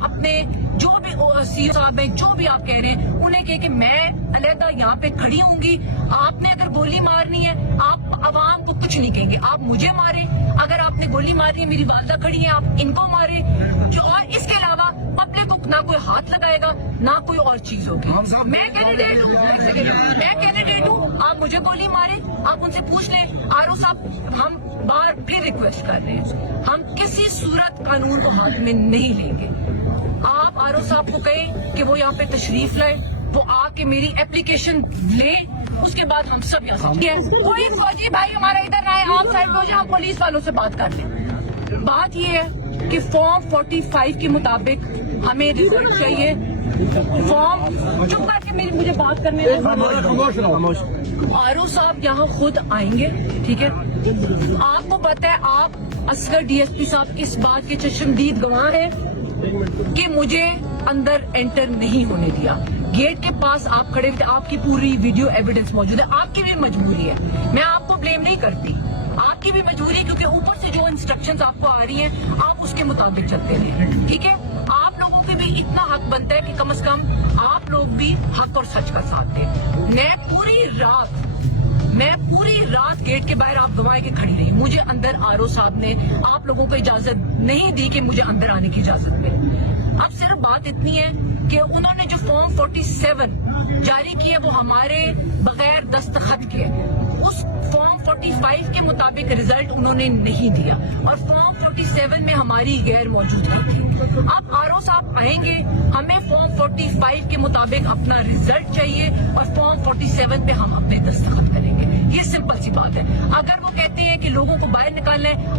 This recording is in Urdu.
اپنے جو بھی سی او صاحب ہیں، جو بھی آپ کہہ رہے ہیں، انہیں کہے کہ میں علیحدہ یہاں پہ کھڑی ہوں گی. آپ نے اگر گولی مارنی ہے آپ عوام کو کچھ نہیں کہیں گے، آپ مجھے مارے. اگر آپ نے گولی مارنی ہے، میری والدہ کھڑی ہیں، آپ ان کو مارے. اور اس کے علاوہ پبلک کو نہ کوئی ہاتھ لگائے گا نہ کوئی اور چیز ہوگی. میں کینڈیڈیٹ ہوں، آپ مجھے گولی مارے، آپ ان سے پوچھ لیں. آر او صاحب، ہم بار پھر ریکویسٹ کر رہے ہیں، ہم کسی صورت قانون کو ہاتھ میں نہیں لیں گے. آپ آر او صاحب کو کہیں کہ وہ یہاں پہ تشریف لائے، وہ آ کے میری اپلیکیشن لے، اس کے بعد ہم سب یہاں سے کوئی فوجی بھائی ہمارا ادھر نہ آئے، آپ سائڈ پہ ہو جائے، ہم پولیس والوں سے بات کر لیں. بات یہ ہے کہ فارم 45 کے مطابق ہمیں رزلٹ چاہیے. فارم چپ کر کے مجھے بات کرنے دیں. آر او صاحب یہاں خود آئیں گے، ٹھیک ہے. آپ کو پتہ ہے، آپ اصغر ڈی ایس پی صاحب اس بات کے چشمدید گواہ ہیں کہ مجھے اندر انٹر نہیں ہونے دیا. گیٹ کے پاس آپ کھڑے ہوئے، آپ کی پوری ویڈیو ایویڈنس موجود ہے. آپ کی بھی مجبوری ہے، میں آپ کو بلیم نہیں کرتی، آپ کی بھی مجبوری، کیونکہ اوپر سے جو انسٹرکشنز آپ کو آ رہی ہیں آپ اس کے مطابق چلتے ہیں، ٹھیک ہے. آپ لوگوں کے بھی اتنا حق بنتا ہے کہ کم از کم آپ لوگ بھی حق اور سچ کا ساتھ دیں. میں پوری رات گیٹ کے باہر آپ گواہ کے کھڑی رہی. مجھے اندر آر او صاحب نے آپ لوگوں کو اجازت نہیں دی کہ مجھے اندر آنے کی اجازت ملے. اب صرف بات اتنی ہے کہ انہوں نے جو فارم 47 جاری کیا وہ ہمارے بغیر دستخط کے، اس فارم 45 کے مطابق رزلٹ انہوں نے نہیں دیا، اور فارم 47 میں ہماری غیر موجودگی تھی. اب آر او صاحب آئیں گے، ہمیں فارم 45 کے مطابق اپنا رزلٹ چاہیے، اور فارم 47 پہ ہم اپنے دستخط کریں گے. یہ سمپل سی بات ہے. اگر وہ کہتے ہیں کہ لوگوں کو باہر نکالنا ہے،